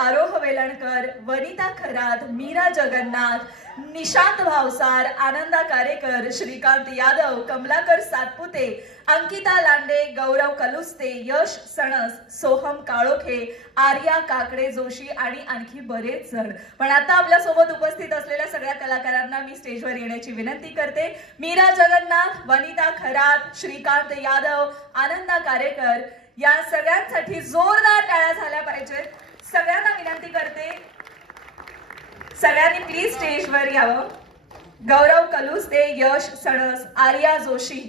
आरोह वेलणकर, वनिता खरात, मीरा जगन्नाथ, निशांत भावसार, आनंदा कारेकर, श्रीकांत यादव, कमलाकर सातपुते, अंकिता लांडे, गौरव कलुस्ते, यश सणस, सोहम काळोखे, आर्या काकडे जोशी आणि आणखी बरेच जण. पण आता आपल्यासोबत उपस्थित असलेल्या सगळ्या कलाकारांना मी स्टेजवर येण्याची विनंती करते. मीरा जगन्नाथ, वनिता खरात, श्रीकांत यादव, आनंदा कारेकर या सगळ्यांसाठी जोरदार टाळ्या झाल्या पाहिजेत. सगळ्यांना विनंती करते, सगळ्यांनी प्लीज स्टेजवर यावं. गौरव कलुस्ते, यश सणस, आर्या जोशी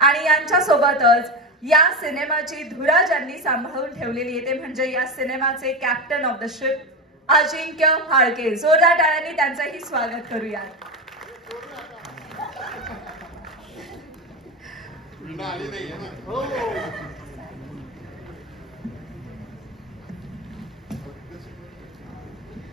आणि यांच्या सोबतच या सिनेमाची धुरा ज्यांनी सांभाळून ठेवलेली आहे ते म्हणजे या सिनेमाचे कॅप्टन ऑफ द शिप अजिंक्य हाळके. जोरदार टाळ्यांनी त्यांचंही स्वागत करूया.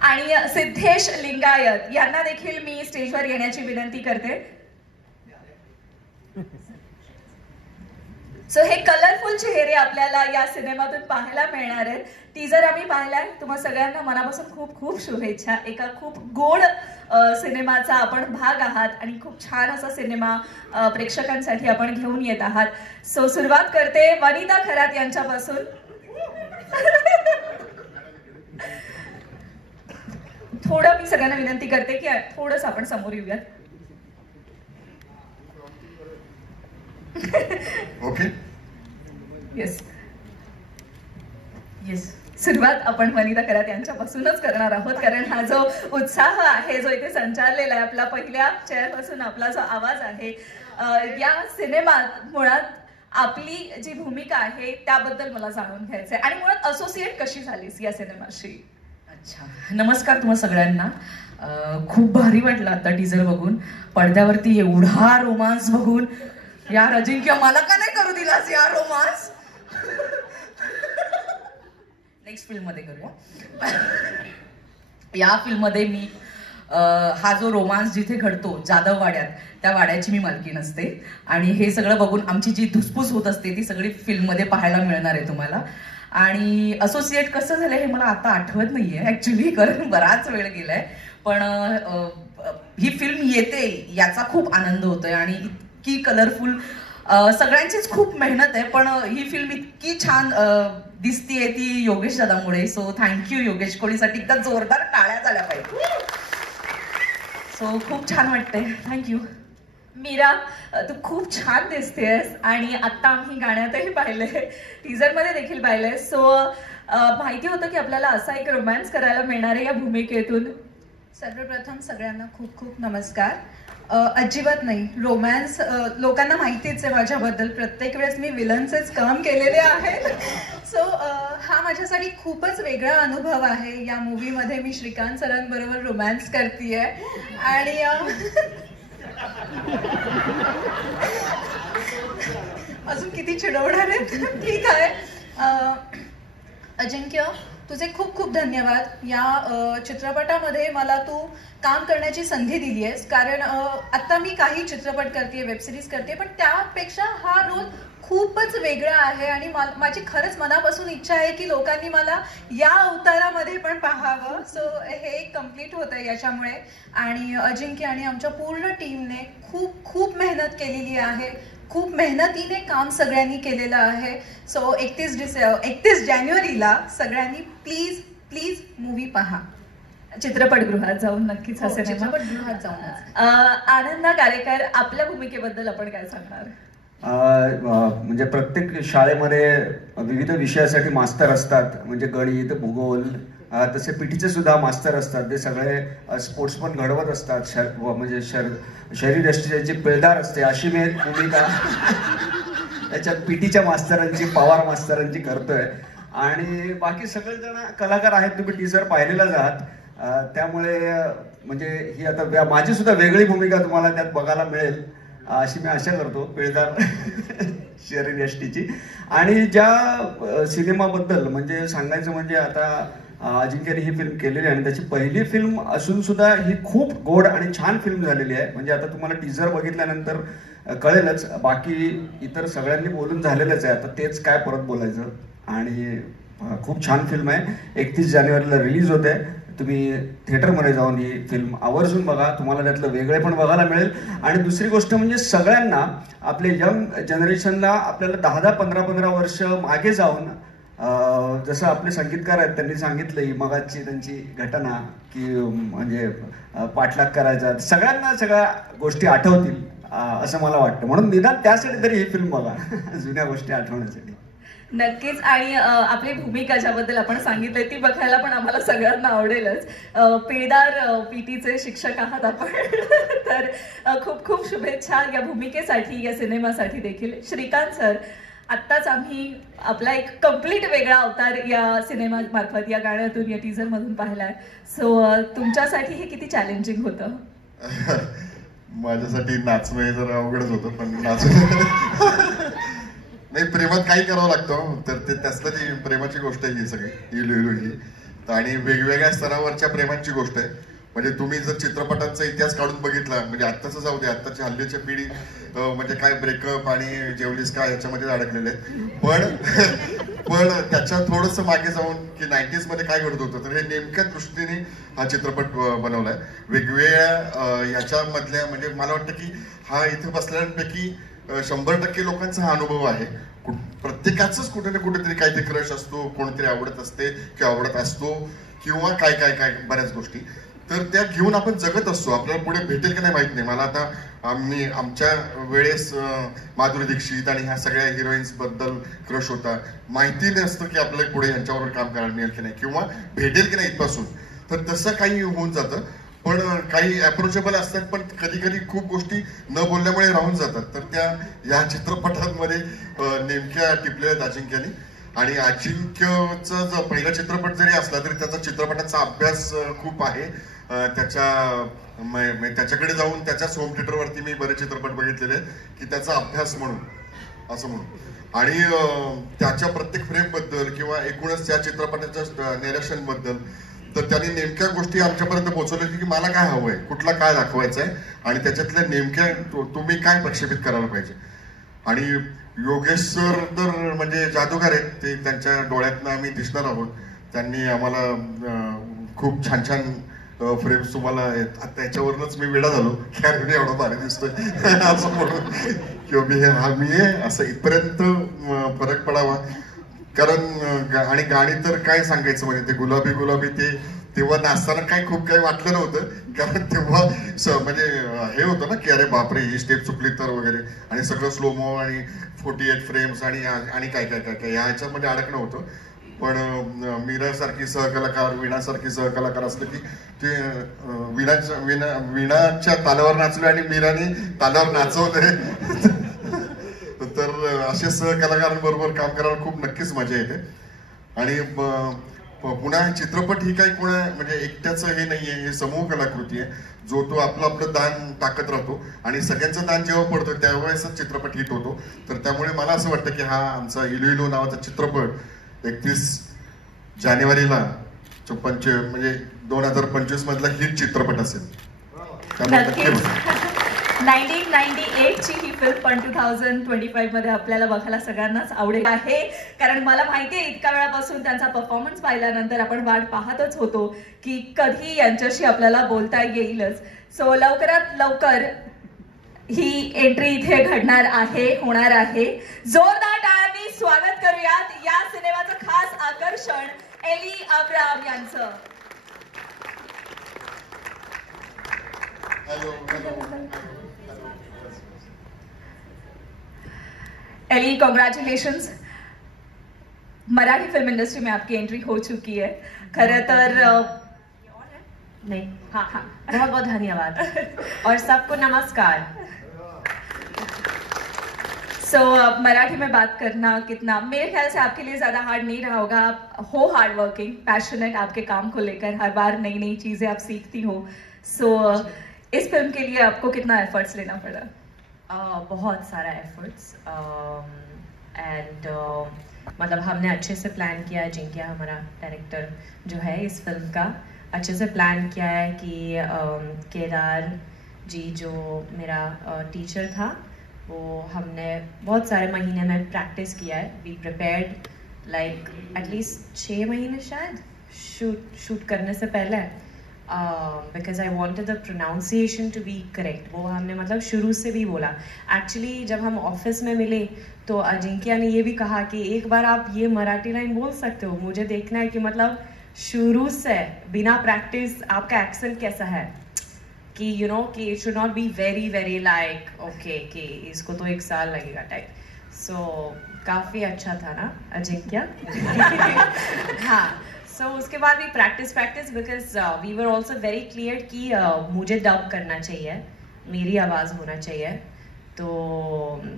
आणि सिद्धेश लिंगायत यांना देखील मी स्टेजवर येण्याची विनंती करते. सो हे कलरफुल चेहरे आपल्याला या सिनेमातून पाहायला मिळणार आहेत. टीजर आम्ही पाहिलाय. तुम्हा सगळ्यांना मनापासून खूप खूप शुभेच्छा. एका खूप गोड सिनेमाचा आपण भाग आहात आणि खूप छान असा सिनेमा प्रेक्षकांसाठी आपण घेऊन येत आहात. सो सुरुवात करते वनिता खरात यांच्यापासून. थोडं मी सगळ्यांना विनंती करते की थोडंच आपण समोर येऊयात. Okay, yes yes. सुरुवात आपण वनिता खरात यांच्यापासूनच करणार आहोत, कारण हा जो उत्साह आहे जो इथे संचारलेला आहे, आपला पहिल्या चेअरपासून आपला जो आवाज आहे, या सिनेमात मुळात आपली जी भूमिका आहे त्याबद्दल मला जाणून घ्यायचंय आणि मुळात असोसिएट कशी झालीस या सिनेमाशी. अच्छा, नमस्कार तुम्हा सगळ्यांना. खूप भारी वाटलं आता टीजर बघून, पडद्यावरती एवढा रोमांस बघून. यार अजिंक्य, मला का नाही करू दिलास यार रोमांस? नेक्स्ट फिल्म मध्ये करूया. या फिल्म मध्ये मी हा जो रोमांस जिथे घडतो जाधव वाड्यात, त्या वाड्याची मी मालकीण असते आणि हे सगळं बघून आमची जी धुसफूस होत असते ती सगळी फिल्म मध्ये पाहायला मिळणार आहे तुम्हाला. आणि असोसिएट कसं झालं हे मला आता आठवत नाहीये ऍक्च्युली, कारण बराच वेळ गेलाय. पण ही फिल्म येते याचा खूप आनंद होतोय आणि इतकी कलरफुल, सगळ्यांचीच खूप मेहनत आहे, पण ही फिल्म इतकी छान दिसतीये ती योगेश दादामुळे. सो थँक्यू योगेश कोळीसाठी. एकदा जोरदार टाळ्या झाल्या पाहिजे. सो खूप छान वाटतंय. थँक्यू. मीरा, तू खूप छान दिसतेस आणि आता आम्ही गाण्यातही पाहिलंय, टीजर मध्ये देखील पाहिलंय. सो माहिती होतं की आपल्याला असा एक रोमॅन्स करायला मिळणार आहे या भूमिकेतून. सर्वप्रथम सगळ्यांना खूप खूप नमस्कार. अजिबात नाही रोमॅन्स, लोकांना माहितीच आहे माझ्याबद्दल, प्रत्येक वेळेस मी विलनचेच काम केलेले आहे. सो हा माझ्यासाठी खूपच वेगळा अनुभव आहे. या मूवीमध्ये मी श्रीकांत सरांबरोबर रोमॅन्स करतेय आणि अजून किती चिडवणार आहेत. ठीक आहे. अजिंक्य, तुझे खूप खूप धन्यवाद. या चित्रपटामध्ये मला तू काम करण्याची संधी दिली आहेस, कारण आता मी काही चित्रपट करते, वेब सिरीज करते, पण त्यापेक्षा हा रोल खूपच वेगळा आहे आणि माझी खरंच मनापासून इच्छा आहे की लोकांनी मला या अवतारामध्ये पण पाहावं. सो हे कम्प्लीट होतं याच्यामुळे. आणि अजिंक्य आणि आमच्या पूर्ण टीमने खूप खूप मेहनत केलेली आहे. खूप मेहनतीने काम सगळ्यांनी केलेलं आहे. सो 31 जानेवारीला सगळ्यांनी प्लीज प्लीज मूवी पहा. चित्रपटगृहात जाऊन नक्कीच हा सिनेमा. चित्रपटगृहात जाऊन. आनंदा कारेकर, आपल्या भूमिकेबद्दल आपण काय सांगणार? म्हणजे प्रत्येक शाळेमध्ये विविध विषयासाठी मास्तर असतात, म्हणजे गणित, भूगोल, तसे पीटीचे सुद्धा मास्तर असतात. ते सगळे स्पोर्ट्समन घडवत असतात, म्हणजे शरीर यष्टीची पिळदार असते, अशी मी भूमिका त्याच्यात पीटीच्या मास्तरांची, पवार मास्तरांची करतोय. आणि बाकी सगळेजण कलाकार आहेत, तुम्ही टीजर पाहिलेलाच आहात. त्यामुळे म्हणजे ही आता माझी सुद्धा वेगळी भूमिका तुम्हाला त्यात बघायला मिळेल अशी मी आशा करतो, पिळदार शरीर यष्टीची. आणि ज्या सिनेमाबद्दल म्हणजे सांगायचं म्हणजे आता अजिंक्यने ही फिल्म केलेली आहे आणि त्याची पहिली फिल्म असून सुद्धा ही खूप गोड आणि छान फिल्म झालेली आहे. म्हणजे आता तुम्हाला टीजर बघितल्यानंतर कळेलच. बाकी इतर सगळ्यांनी बोलून झालेलंच आहे, आता तेच काय परत बोलायचं. आणि खूप छान फिल्म आहे. 31 जानेवारीला रिलीज होते. तुम्ही थिएटरमध्ये जाऊन ही फिल्म आवर्जून बघा. तुम्हाला त्यातलं वेगळे पण बघायला मिळेल. आणि दुसरी गोष्ट म्हणजे सगळ्यांना, आपले यंग जनरेशनला, आपल्याला 10-10, 15-15 वर्ष मागे जाऊन, जसं आपले संगीतकार आहेत त्यांनी सांगितलं ही मगाची त्यांची घटना की म्हणजे पाठलाग करायचा, सगळ्यांना सगळ्या गोष्टी आठवतील असं मला वाटतं. म्हणून निदान त्यासाठी तरी ही फिल्म बघा जुन्या गोष्टी आठवण्यासाठी. नक्कीच. आणि आपली भूमिका ज्याबद्दल आपण सांगितलंय ती बघायला पण आम्हाला सगळ्यांना आवडेलच. पिळदार पीटीचे शिक्षक आहात आपण तर खूप खूप शुभेच्छा या भूमिकेसाठी, या सिनेमासाठी देखील. श्रीकांत सर, आत्ताच आम्ही आपला एक कम्प्लीट वेगळा अवतार या सिनेमामार्फत, या गाण्यातून, या टीझरमधून पाहिलाय. सो तुमच्यासाठी हे किती चॅलेंजिंग होतं? माझ्यासाठी नाचणं हे जरा अवघडच होतं, पण नाचणं नाही, प्रेमात काही करावं लागतं. तर ते त्यातलं ती प्रेमाची गोष्ट आहे ही सगळी, इलू इलू ही. आणि वेगवेगळ्या स्तरावरच्या प्रेमाची गोष्ट आहे. म्हणजे तुम्ही जर चित्रपटांचा इतिहास काढून बघितला, म्हणजे आत्ताच जाऊ दे, आत्ताची हल्लीची पिढी म्हणजे काय ब्रेकअप आणि जेवलीस का ह्याच्यामध्ये अडकलेले. पण त्याच्या थोडंसं मागे जाऊन की 90s मध्ये काय घडत होतं, तर हे नेमक्या दृष्टीने हा चित्रपट बनवलाय. वेगवेगळ्या याच्यामधल्या, म्हणजे मला वाटतं की हा इथे बसलेल्यांपैकी 100% लोकांचा हा अनुभव आहे. प्रत्येकाच कुठे ना कुठेतरी काहीतरी क्रश असतो, कोणतरी आवडत असते किंवा आवडत असतो, किंवा काय काय काय बऱ्याच गोष्टी. तर त्या घेऊन आपण जगत असतो. आपल्याला पुढे भेटेल की नाही माहित नाही. मला आता आमच्या वेळेस माधुरी दीक्षित आणि ह्या सगळ्या हिरोईन्स बद्दल क्रश होता. माहिती नसतं की आपल्याला पुढे यांच्यावर काम करायला मिळेल की नाही, किंवा भेटेल की नाही इथपासून. तर तसं काही होऊन जातं. पण काही अप्रोचेबल असतात, पण कधी कधी खूप गोष्टी न बोलल्यामुळे राहून जातात. तर त्या या चित्रपटांमध्ये नेमक्या टिपलेल्या अजिंक्याने. आणि अजिंक्यचा जो पहिला चित्रपट जरी असला तरी त्याचा चित्रपटाचा अभ्यास खूप आहे. त्याच्याकडे जाऊन त्याच्याच होम थिएटरवरती मी बरेच चित्रपट बघितलेले की त्याचा अभ्यास म्हणून, असं म्हणून. आणि त्याच्या प्रत्येक फ्रेम बद्दल किंवा एकूणच त्या चित्रपटाच्या निरीक्षण बद्दल तर त्यांनी नेमक्या गोष्टी आमच्यापर्यंत पोहोचवल्या की मला काय हवंय, कुठला काय दाखवायचं आहे, आणि त्याच्यातल्या नेमक्या तुम्ही काय प्रक्षेपित करायला पाहिजे. आणि योगेश सर तर म्हणजे जादूगार आहेत. ते त्यांच्या डोळ्यातनं आम्ही दिसणार आहोत. त्यांनी आम्हाला खूप छान छान फ्रेम्स तुम्हाला त्याच्यावरूनच मी वेडा झालो की अरे एवढा भारी दिसतोय असं म्हणून, किंवा हा मी आहे असं इथपर्यंत फरक पडावा. कारण आणि गाणी तर काय सांगायचं, म्हणजे ते गुलाबी गुलाबी ते तेव्हा नाचताना काय खूप काही वाटलं नव्हतं. कारण तेव्हा म्हणजे हे होतं ना की अरे बापरे ही स्टेप चुकली तर वगैरे, आणि सगळं स्लोमो आणि 48 फ्रेम्स आणि काय काय काय काय ह्याच्यामध्ये अडकणं होतं. पण मीरा सारखी सहकलाकार, वीणा सारखी सहकलाकार असलं की ते वीणाच्या तालावर नाचले आणि मीराने तालावर नाचवलंय. तर असे सहकलाकारांबरोबर काम करायला खूप नक्कीच मजा येते. आणि पुन्हा चित्रपट ही काही कोणा म्हणजे एकट्याचं हे नाहीये, हे समूह कलाकृती आहे. जो तो आपलं दान टाकत राहतो आणि सगळ्यांचं दान जेव्हा पडतं त्यावेळेसच चित्रपट हिट होतो. तर त्यामुळे मला असं वाटतं की हा आमचा इलू इलू नावाचा चित्रपट 31 जानेवारीला म्हणजे 2025 मधला हिट चित्रपट असेल. 1998 ची ही फिल्म पण 2025 मध्ये आपल्याला बघायला सगळ्यांनाच आवडेल आहे. कारण मला माहिती आहे इतक्या वेळापासून त्यांचा परफॉर्मन्स पाहिल्यानंतर आपण वाट पाहतच होतो की कधी यांच्याशी आपल्याला बोलता येईलच. सो लवकरात लवकर ही एंट्री इथे घडणार आहे, होणार आहे. जोरदार टाळ्यांनी स्वागत करूयात या सिनेमाचं खास आकर्षण एली अब्राहम यांचं. एली, कॉन्ग्रेचुलेशंस. मराठी फिल्म इंडस्ट्री में आपकी एंट्री हो चुकी है. खरं तर नहीं, हाँ हाँ, बहुत बहुत धन्यवाद और सबको नमस्कार. सो मराठी में बात करना कितना, मेरे ख्याल से आपके लिए ज्यादा हार्ड नहीं रहा होगा. आप हो हार्ड वर्किंग, पैशनेट आपके काम को लेकर, हर बार नई नई चीजें आप सीखती हो. सो इस फिल्म के लिए आपको कितना एफर्ट्स लेना पड़ा? बहुत सारा एफर्ट्स एंड मतलब हमने अच्छे से प्लान किया है. जिंकिया हमारा डायरेक्टर जो है इस फिल्म का, अच्छे से प्लान किया है कि केदार जी जो मेरा टीचर था वो हमने बहुत सारे महीने में प्रैक्टिस किया है. वी प्रिपेयर्ड लाइक एटलीस्ट 6 महीने शायद शूट करने से पहले, because I wanted the pronunciation to be correct. वो हमने मतलब शुरू से भी बोला. एक्चुअली जब हम ऑफिस में मिले तो अजिंक्य ने ये भी कहा कि एक बार आप ये मराठी लाइन बोल सकते हो, मुझे देखना है कि मतलब शुरू से बिना प्रैक्टिस आपका एक्सेंट कैसा है, कि यू नो कि it should not be very very like okay कि इसको तो 1 साल लगेगा टाइप. सो काफ़ी अच्छा था ना अजिंक्य. हाँ, सो उसके बाद भी practice because we were also very clear कि मुझे डब करना चाहिए, मेरी आवाज़ होना चाहिए. तो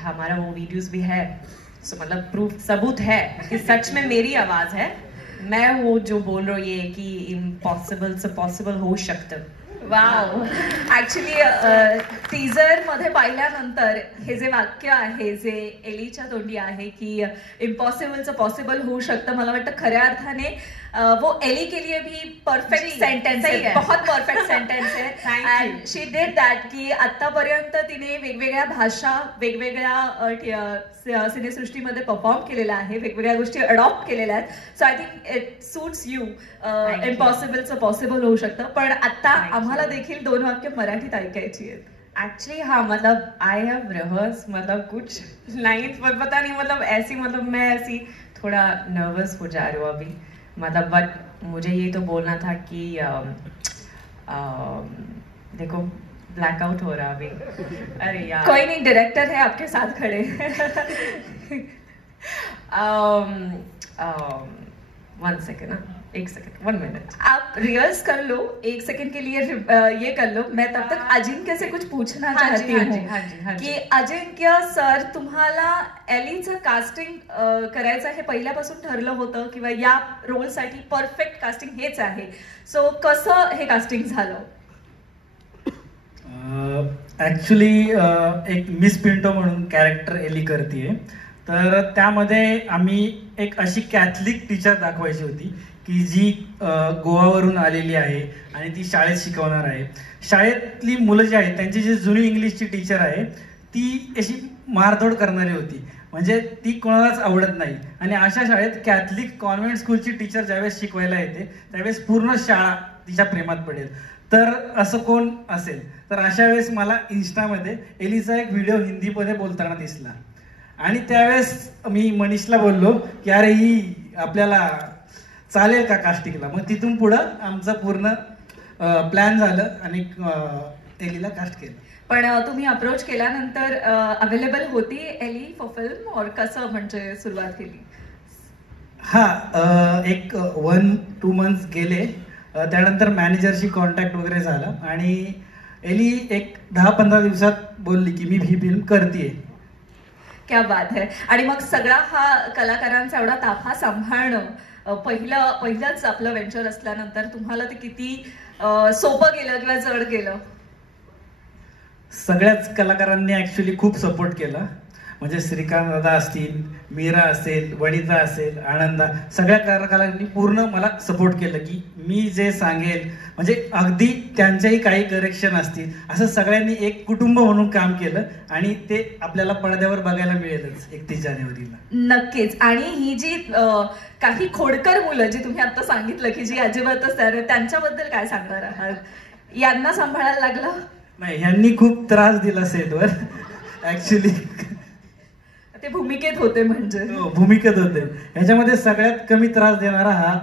हमारा वो वीडियोस भी है. सो मतलब प्रूफ सबूत है कि सच में मेरी आवाज़ है. मैं वो जो बोल रही हूँ ये कि इम्पॉसिबल से पॉसिबल होऊ शकतं. वाव. ऍक्च्युली टीजर मध्ये पाहिल्यानंतर हे जे वाक्य आहे जे एलीच्या तोंडी आहे की इम्पॉसिबलचं पॉसिबल होऊ शकतं, मला वाटतं खऱ्या अर्थाने वो एली के लिए भी परफेक्ट सेंटेन्स है, बहुत परफेक्ट सेंटेन्स है. एंड शी डिड दॅट की आतापर्यंत तिने वेगवेगळ्या भाषा वेगवेगळ्या सिनेसृष्टीमध्ये परफॉर्म केलेल्या आहे, वेगवेगळ्या गोष्टी अडॉप्ट केलेल्या आहेत. So I think it suits you. इम्पॉसिबलचं पॉसिबल होऊ शकतं. पण आता आम्हाला देखील 2 वाक्य मराठीत ऐकायची आहेत. एक्चुअली हाँ, मतलब आई हैव रिहर्स मतलब कुछ लाइन्स, पर पता नहीं मतलब ऐसी मतलब मैं ऐसी थोड़ा नर्वस हो जा रही हूँ अभी. मतलब बट मुझे ये तो बोलना था कि देखो ब्लैकआउट हो रहा अभी. अरे यार कोई नहीं, डायरेक्टर है आपके साथ खड़े. One second, 1 second, 1 minute. आप रिहर्स कर लो, 1 सेकंड के लिए ये कर लो. मैं तब तक अजिंक्य से कुछ पूछना चाहती हूँ की अजिंक्य सर, तुम्हाला एलीचं कास्टिंग करायचं हे पहिल्यापासून ठरलं होतं किंवा या रोलसाठी परफेक्ट कास्टिंग हेच आहे? सो कसं हे कास्टिंग झालं? ॲक्च्युली एक मिस पिंटो म्हणून कॅरेक्टर एली करते, तर त्यामध्ये आम्ही एक अशी कॅथलिक टीचर दाखवायची होती की जी गोवावरून आलेली आहे आणि ती शाळेत शिकवणार आहे. शाळेतली मुलं जी आहेत त्यांची जी जुनी इंग्लिशची टीचर आहे ती अशी मारधोड करणारी होती, म्हणजे ती कोणालाच आवडत नाही. आणि अशा शाळेत कॅथलिक कॉन्व्हेंट स्कूलची टीचर ज्यावेळेस शिकवायला येते त्यावेळेस पूर्ण शाळा तिच्या प्रेमात पडेल. तर असं कोण असेल, तर अशा वेळेस मला इन्स्टामध्ये एलीचा एक व्हिडिओ हिंदीमध्ये बोलताना दिसला आणि त्यावेळेस मी मनीषला बोललो की अरे ही आपल्याला चालेल का कास्टिंगला. मग तिथून पुढं आमचं पूर्ण प्लॅन झालं आणि एलीला कास्ट केलं. पण तुम्ही अप्रोच केल्यानंतर अवेलेबल होती एली फॉर फिल्म, और कसं म्हणजे सुरुवात केली? हा, एक 1-2 मंथ्स गेले, त्यानंतर मॅनेजरशी कॉन्टॅक्ट वगैरे झाला आणि एली एक 10-15 दिवसात बोलली की मी ही फिल्म करतेय. क्या बात है. आणि मग सगळा हा कलाकारांचा एवढा ताफा सांभाळणं पहिलंच आपलं वेंचर असल्यानंतर तुम्हाला ते किती सोपं गेलं किंवा जड गेलं? सगळ्याच कलाकारांनी ऍक्च्युली खूप सपोर्ट केला. म्हणजे श्रीकांत दादा असतील, मीरा असेल, वनिता असेल, आनंदा, सगळ्या कलाकारांनी पूर्ण मला सपोर्ट केलं की मी जे सांगेल, म्हणजे अगदी त्यांच्याही काही करेक्शन असतील, असं सगळ्यांनी एक कुटुंब म्हणून काम केलं आणि ते आपल्याला पडद्यावर बघायला मिळेलच 31 जानेवारीला. नक्कीच. आणि ही जी काही खोडकर मुलं जी तुम्ही आता सांगितलं की जी अजिबातच त्यांच्याबद्दल काय सांगणार आहात? यांना सांभाळायला लागलं? नाही, ह्यांनी खूप त्रास दिला सेटवर ऍक्च्युली. ते भूमिकेत होते, म्हणजे भूमिकेत होते. ह्याच्यामध्ये सगळ्यात कमी त्रास देणारा हा,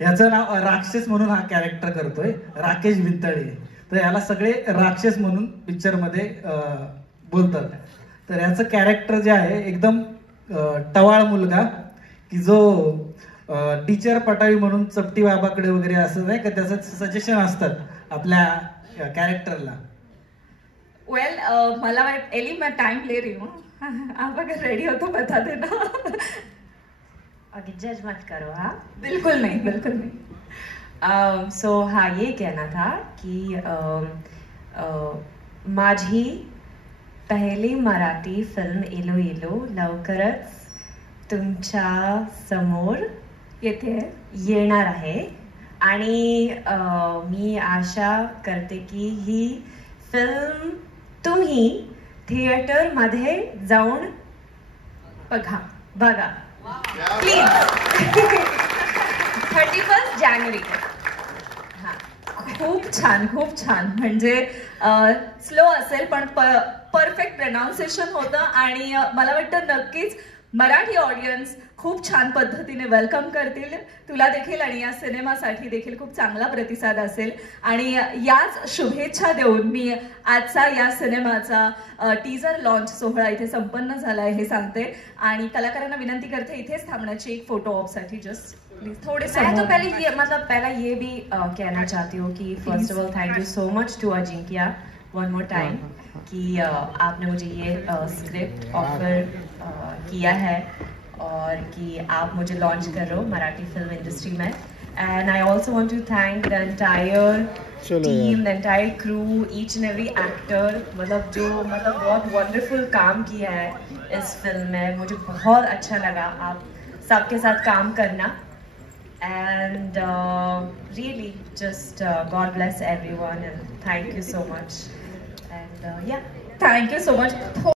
याचं नाव राक्षस म्हणून हा कॅरेक्टर करतोय राकेश विंतळे. तर याला सगळे राक्षस म्हणून पिक्चर मध्ये बोलतात. तर याचं कॅरेक्टर जे आहे एकदम टवाळ मुलगा की जो टीचर पटावी म्हणून चपटी बाबाकडे वगैरे असं नाही का त्याचं सजेशन असतात आपल्या कॅरेक्टरला. वेल, मला वाटत एली मैं टाइम ले रही हूँ, आप अगर रेडी हो तो बता देना. ओके, जज मत करो. हाँ, बिल्कुल नहीं, बिल्कुल नहीं. सो हाँ, ये कहना था कि माझी पहिली मराठी फिल्म एलो एलो लवकरच तुमच्या समोर येथे येणार आहे आणि मी आशा करते की ही फिल्म तुम्ही थिएटरमध्ये जाऊन बघा. प्लीज 31 जानेवारी को. खूप छान म्हणजे स्लो असेल पण परफेक्ट प्रनाऊन्सिएशन होतं आणि मला वाटतं नक्कीच मराठी ऑडियन्स खूप छान पद्धतीने वेलकम करतील तुला देखील आणि या सिनेमासाठी देखील खूप चांगला प्रतिसाद असेल आणि याच शुभेच्छा देऊन मी आजचा या सिनेमाचा टीजर लॉन्च सोहळा इथे संपन्न झाला आहे हे सांगते आणि कलाकारांना विनंती करते इथेच थांबण्याची एक फोटो ऑपसाठी जस्ट प्लीज थोड़े मैं तो पहला ये भी कहना चाहती हूँ कि first of all thank you so much to Ajinkya one more time कि आपने मुझे ये स्क्रिप्ट ऑफर किया है और कि आप मुझे लॉन्च कर रहे हो मराठी फिल्म इंडस्ट्री में. And I also want to thank the entire team, the entire crew, each and every actor. मतलब बहुत वंडरफुल काम किया है इस फिल्म में. मुझे बहुत अच्छा लगा आप सबके साथ काम करना. And really just God bless everyone and thank you so much and yeah. Thank you so much.